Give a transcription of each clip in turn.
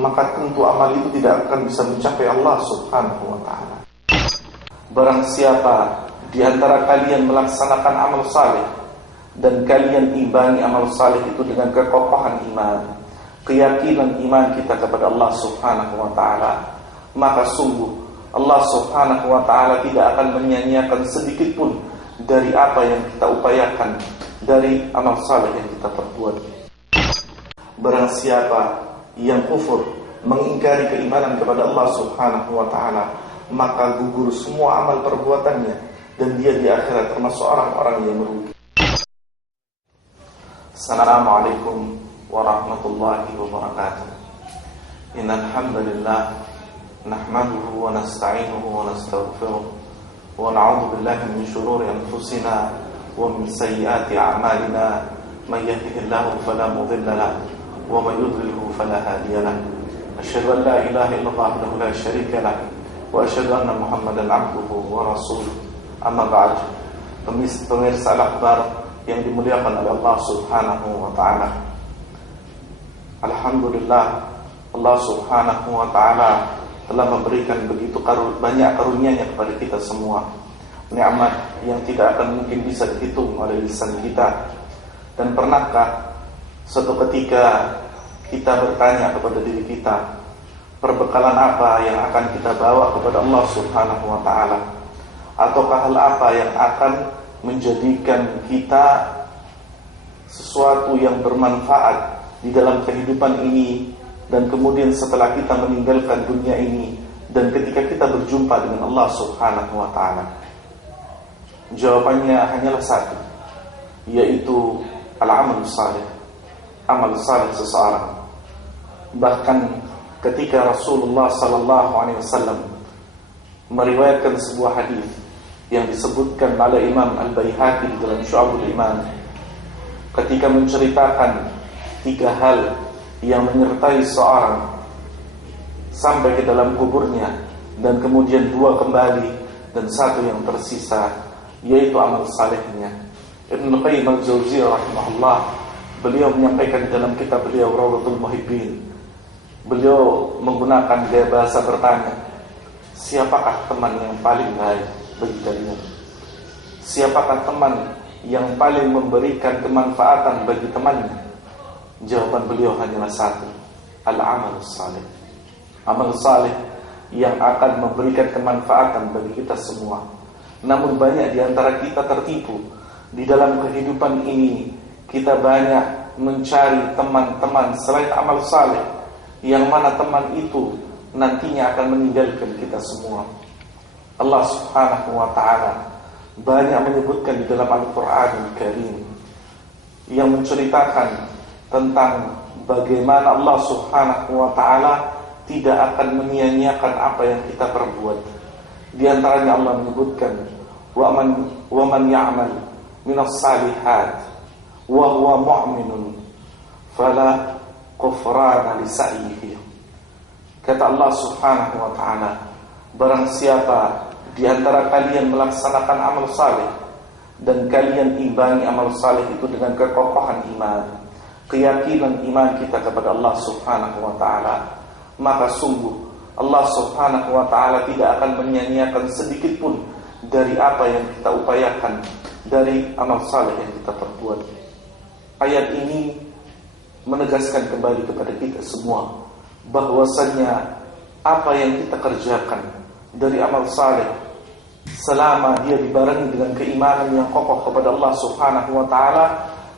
maka tentu amal itu tidak akan bisa mencapai Allah Subhanahu wa ta'ala. Barang siapa di antara kalian melaksanakan amal saleh dan kalian imbangi amal saleh itu dengan kekokohan iman, keyakinan iman kita kepada Allah Subhanahu wa ta'ala, maka sungguh Allah Subhanahu wa ta'ala tidak akan menyia-nyiakan sedikit pun dari apa yang kita upayakan, dari amal saleh yang kita perbuat. Barang siapa yang kufur, mengingkari keimanan kepada Allah Subhanahu wa ta'ala, maka gugur semua amal perbuatannya dan dia di akhirat termasuk orang-orang yang merugi. Assalamualaikum warahmatullahi wabarakatuh. Innal hamdalillah nahmaduhu wa nasta'inuhu wa nastaghfiruh wa na'udzu billahi min shururi anfusina wa min sayyiati a'malina. Man yahdihillahu fala mudilla lahu wa man yudlilhu fala hadiya lahu. Asyhadu an la ilaha illallah wahdahu la syarika lahu wa asyhadu anna Muhammadan 'abduhu wa rasuluh. Amma ba'd. Pemirsa al-akhbar yang dimuliakan oleh Allah Subhanahu wa ta'ala, alhamdulillah, Allah Subhanahu wa ta'ala telah memberikan begitu banyak karunia-Nya kepada kita semua, nikmat yang tidak akan mungkin bisa dihitung oleh lisan kita. Dan pernahkah suatu ketika kita bertanya kepada diri kita, perbekalan apa yang akan kita bawa kepada Allah Subhanahu wa ta'ala, ataukah hal apa yang akan menjadikan kita sesuatu yang bermanfaat di dalam kehidupan ini, dan kemudian setelah kita meninggalkan dunia ini dan ketika kita berjumpa dengan Allah Subhanahu wa ta'ala? Jawabannya hanyalah satu, yaitu al-amal salih, amal salih seseorang. Bahkan ketika Rasulullah sallallahu alaihi wasallam meriwayatkan sebuah hadis yang disebutkan oleh Imam Al-Baihaqi dalam Syu'abul Iman, ketika menceritakan 3 hal yang menyertai seorang sampai ke dalam kuburnya, dan kemudian 2 kembali dan 1 yang tersisa, yaitu amal salehnya. Ibnu Qayyim al-Jauziyah rahimahullah, beliau menyampaikan dalam kitab beliau Rawdatul Muhibbin, beliau menggunakan gaya bahasa bertanya, siapakah teman yang paling baik bagi kalian? Siapakah teman yang paling memberikan kemanfaatan bagi temannya? Jawaban beliau hanyalah satu, al-amal salih, amal salih yang akan memberikan kemanfaatan bagi kita semua. Namun banyak di antara kita tertipu di dalam kehidupan ini. Kita banyak mencari teman-teman selain amal salih, yang mana teman itu nantinya akan meninggalkan kita semua. Allah Subhanahu wa ta'ala banyak menyebutkan di dalam Al-Quran Al-Karim yang menceritakan tentang bagaimana Allah Subhanahu wa ta'ala tidak akan menyia-nyiakan apa yang kita perbuat. Di antaranya Allah menyebutkan, wa man ya'mal minas salihat wa huwa mu'minun fala kufrana li sa'ihi. Kata Allah Subhanahu wa ta'ala, barang siapa di antara kalian melaksanakan amal saleh dan kalian imbangi amal saleh itu dengan kekokohan iman, keyakinan iman kita kepada Allah Subhanahu wa ta'ala, maka sungguh Allah Subhanahu wa ta'ala tidak akan menyia-nyiakan sedikit pun dari apa yang kita upayakan, dari amal saleh yang kita perbuat. Ayat ini menegaskan kembali kepada kita semua bahwasannya apa yang kita kerjakan dari amal saleh, selama dia dibarengi dengan keimanan yang kokoh kepada Allah Subhanahu wa ta'ala,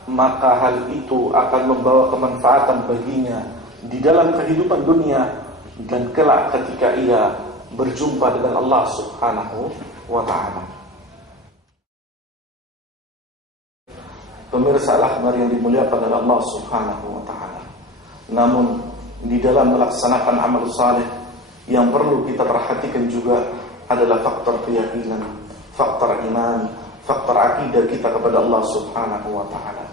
maka hal itu akan membawa kemanfaatan baginya di dalam kehidupan dunia dan kelak ketika ia berjumpa dengan Allah Subhanahu wa ta'ala. Pemirsa al-akhbar yang dimuliakan oleh Allah Subhanahu wa ta'ala, namun di dalam melaksanakan amal saleh yang perlu kita perhatikan juga adalah faktor keyakinan, faktor iman, faktor akidah kita kepada Allah Subhanahu wa ta'ala.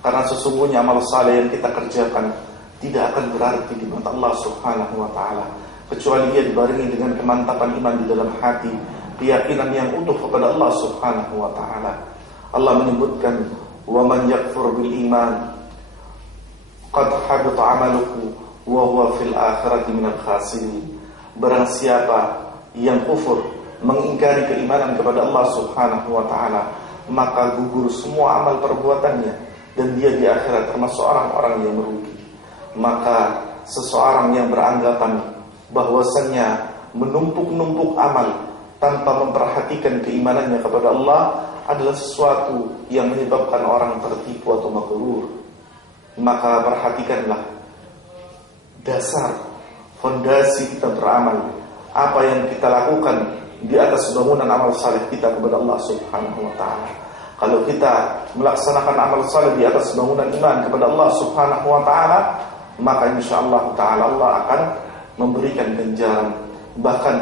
Karena sesungguhnya amal saleh yang kita kerjakan tidak akan berarti di mata Allah Subhanahu wa ta'ala kecuali ia dibarengi dengan kemantapan iman di dalam hati, keyakinan yang utuh kepada Allah Subhanahu wa ta'ala. Allah menyebutkan, wa man yakfur bil iman qad habita amaluhu wa huwa fil akhirati minal khasirin. Barang siapa yang kufur, mengingkari keimanan kepada Allah Subhanahu wa taala, maka gugur semua amal perbuatannya dan dia di akhirat termasuk orang-orang yang merugi. Maka seseorang yang beranggapan bahwasannya menumpuk-numpuk amal tanpa memperhatikan keimanannya kepada Allah adalah sesuatu yang menyebabkan orang tertipu atau maghrur. Maka perhatikanlah dasar fondasi kita beramal, apa yang kita lakukan di atas bangunan amal saleh kita kepada Allah Subhanahu wa taala. Kalau kita melaksanakan amal saleh di atas bangunan iman kepada Allah Subhanahu wa taala, maka insyaallah taala Allah akan memberikan ganjaran. Bahkan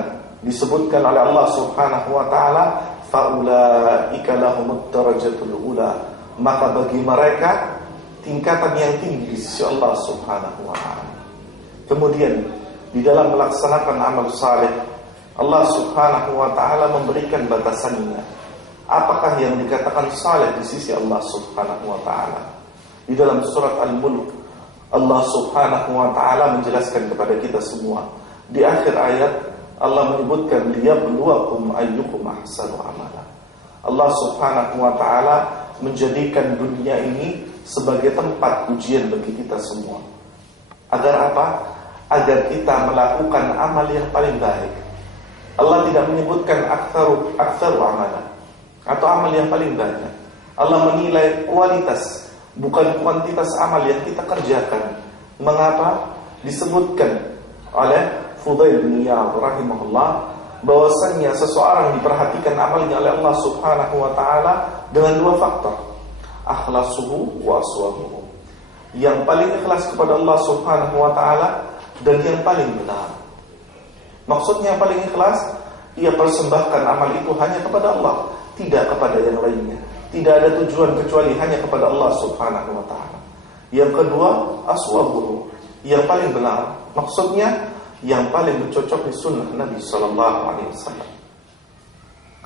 disebutkan oleh Allah Subhanahu wa taala, faulaika lahumud darajatul ula, maka bagi mereka tingkatan yang tinggi di sisi Allah Subhanahu wa taala. Kemudian di dalam melaksanakan amal saleh, Allah Subhanahu wa taala memberikan batasannya. Apakah yang dikatakan saleh di sisi Allah Subhanahu wa taala? Di dalam surat Al-Mulk, Allah Subhanahu wa taala menjelaskan kepada kita semua. Di akhir ayat Allah menyebutkan liyabluwakum ayyukum ahsanu amala. Allah Subhanahu wa taala menjadikan dunia ini sebagai tempat ujian bagi kita semua. Agar apa? Agar kita melakukan amal yang paling baik. Allah tidak menyebutkan aktsaru amalan atau amal yang paling banyak. Allah menilai kualitas, bukan kuantitas amal yang kita kerjakan. Mengapa? Disebutkan oleh Fudail bin Iyad rahimahullah bahwasannya seseorang diperhatikan amalnya oleh Allah Subhanahu wa taala dengan dua faktor, akhlasuhu wa aswabuhu. Yang paling ikhlas kepada Allah Subhanahu wa taala dan yang paling benar. Maksudnya yang paling ikhlas, ia persembahkan amal itu hanya kepada Allah, tidak kepada yang lainnya. Tidak ada tujuan kecuali hanya kepada Allah Subhanahu wa taala. Yang kedua, aswabuhu, yang paling benar. Maksudnya yang paling mencocok di sunnah Nabi sallallahu alaihi wasallam.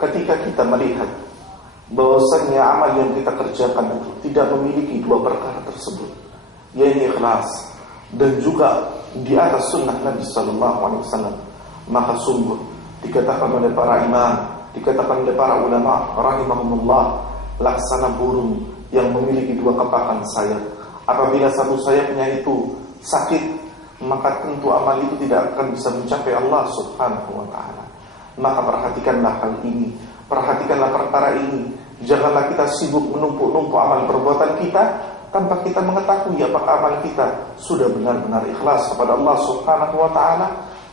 Ketika kita melihat bahwasanya amal yang kita kerjakan itu tidak memiliki dua perkara tersebut, yaitu ikhlas dan juga di atas sunnah Nabi sallallahu alaihi wasallam, maka sungguh dikatakan oleh para imam, dikatakan oleh para ulama rahimahumullah, laksana burung yang memiliki dua kepakan sayap. Apabila satu sayapnya itu sakit, maka tentu amal itu tidak akan bisa mencapai Allah Subhanahu wa taala. Maka perhatikanlah hal ini, perhatikanlah perkara ini. Janganlah kita sibuk menumpuk-numpuk amal perbuatan kita tanpa kita mengetahui apakah amal kita sudah benar-benar ikhlas kepada Allah Subhanahu wa taala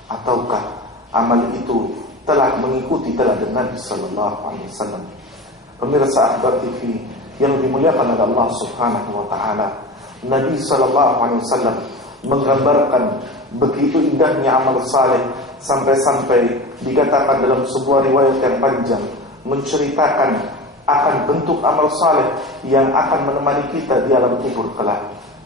ataukah amal itu telah mengikuti teladan Nabi sallallahu alaihi wasallam. Pemirsa Akhbar TV yang dimuliakan oleh Allah Subhanahu wa taala, Nabi sallallahu alaihi wasallam menggambarkan begitu indahnya amal saleh sampai-sampai dikatakan dalam sebuah riwayat yang panjang menceritakan akan bentuk amal saleh yang akan menemani kita di alam kubur kelak.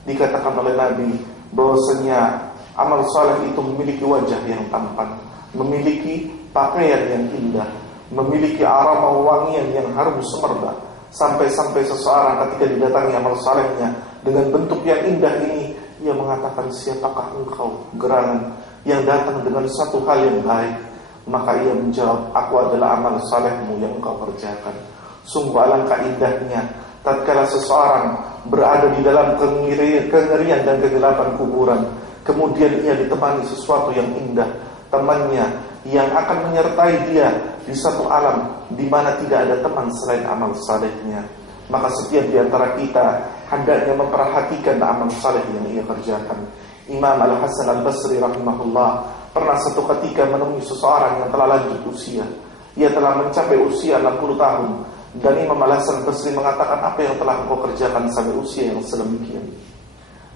Dikatakan oleh Nabi bahwasanya amal saleh itu memiliki wajah yang tampan, memiliki pakaian yang indah, memiliki aroma wangian yang harum semerbak, sampai-sampai seseorang ketika didatangi amal salehnya dengan bentuk yang indah ini, ia mengatakan, siapakah engkau gerangan yang datang dengan satu hal yang baik? Maka ia menjawab, aku adalah amal salehmu yang engkau kerjakan. Sungguh alangkah indahnya tatkala seseorang berada di dalam kengerian dan kegelapan kuburan, kemudian ia ditemani sesuatu yang indah, temannya yang akan menyertai dia di satu alam di mana tidak ada teman selain amal salehnya. Maka setiap di antara kita hendaknya memperhatikan amal saleh yang ia kerjakan. Imam Al-Hasan Al-Basri rahimahullah pernah satu ketika menemui seseorang yang telah lanjut usia. Ia telah mencapai usia 60 tahun. Dan Imam Al-Hasan Al-Basri mengatakan, apa yang telah engkau kerjakan sampai usia yang sedemikian?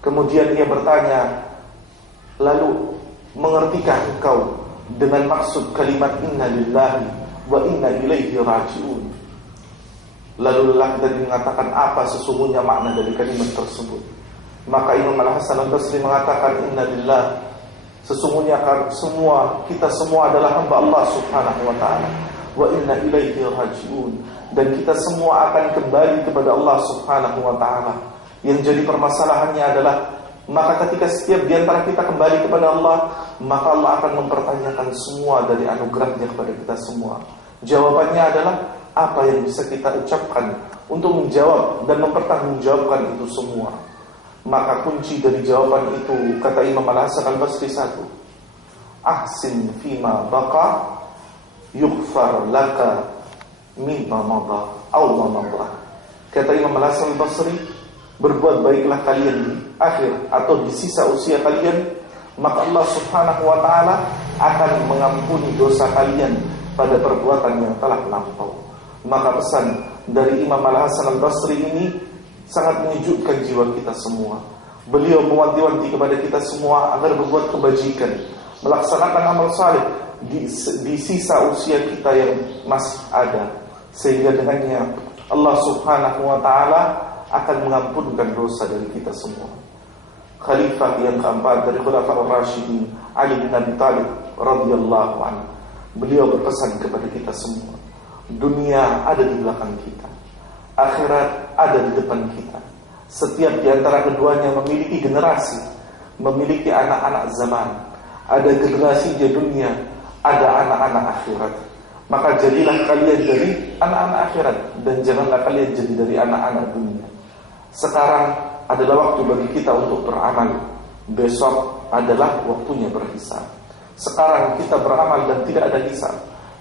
Kemudian ia bertanya, lalu mengertikah engkau dengan maksud kalimat inna lillahi wa inna ilaihi raji'un? Lalu lelaki tadi mengatakan, apa sesungguhnya makna dari kalimat tersebut? Maka Imam Al-Hasan Al-Basri mengatakan, inna lillah, sesungguhnya kita semua adalah hamba Allah Subhanahu wa ta'ala, wa inna ilaihi raji'un, dan kita semua akan kembali kepada Allah Subhanahu wa ta'ala. Yang jadi permasalahannya adalah Maka ketika setiap di antara kita kembali kepada Allah, maka Allah akan mempertanyakan semua dari anugerahnya kepada kita semua. Jawabannya adalah apa yang bisa kita ucapkan untuk menjawab dan mempertanggungjawabkan itu semua. Maka kunci dari jawaban itu, kata Imam Al-Hasan Al-Basri, satu: ahsin fima baqa yughfar laka mimma madha aw ma madha. Kata Imam Al-Hasan Al-Basri, berbuat baiklah kalian di akhir atau di sisa usia kalian, maka Allah Subhanahu wa ta'ala akan mengampuni dosa kalian pada perbuatan yang telah lampau. Maka pesan dari Imam Al-Hasan Al-Basri ini sangat menyejukkan jiwa kita semua. Beliau mewanti-wanti kepada kita semua agar berbuat kebajikan, melaksanakan amal saleh di sisa usia kita yang masih ada, sehingga dengannya Allah Subhanahu wa ta'ala akan mengampunkan dosa dari kita semua. Khalifah yang keempat dari Khulafaur Rasyidin, Ali bin Abi Thalib radhiyallahu anhu, beliau berpesan kepada kita semua, dunia ada di belakang kita, akhirat ada di depan kita. Setiap di antara keduanya memiliki generasi, memiliki anak-anak zaman. Ada generasi di dunia, ada anak-anak akhirat. Maka jadilah kalian dari anak-anak akhirat, dan janganlah kalian jadi dari anak-anak dunia. Sekarang adalah waktu bagi kita untuk beramal. Besok adalah waktunya berhisab. Sekarang kita beramal dan tidak ada hisab.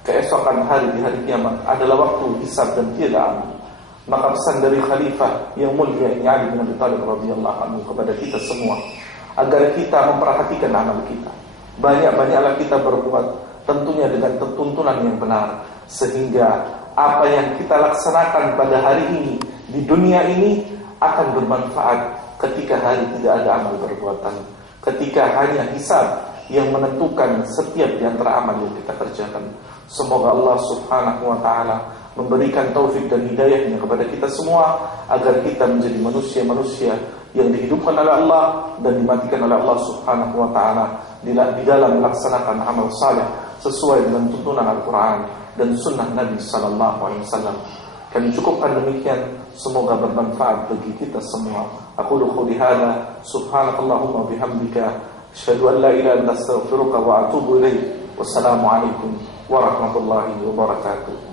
Keesokan hari di hari kiamat adalah waktu hisab dan tidak amal. Maka pesan dari Khalifah yang mulia Ali bin Abi Thalib radhiyallahu anhu kepada kita semua, agar kita memperhatikan amal kita. Banyak-banyaklah kita berbuat, tentunya dengan tuntunan yang benar, sehingga apa yang kita laksanakan pada hari ini di dunia ini akan bermanfaat ketika hari tidak ada amal perbuatan, ketika hanya hisab yang menentukan setiap di antara amal yang kita kerjakan. Semoga Allah Subhanahu wa ta'ala memberikan taufik dan hidayahnya kepada kita semua, agar kita menjadi manusia-manusia yang dihidupkan oleh Allah dan dimatikan oleh Allah Subhanahu wa ta'ala di dalam melaksanakan amal saleh sesuai dengan tuntunan Al-Quran dan sunnah Nabi sallallahu alaihi wasallam. Kami cukupkan demikian, semoga bermanfaat bagi kita semua. Aku qouli hadza, subhanakallahumma bihamdika, asyhadu an la ilaha illa anta, astaghfiruka wa atubu ilaik. Wassalamu alaikum warahmatullahi wabarakatuh.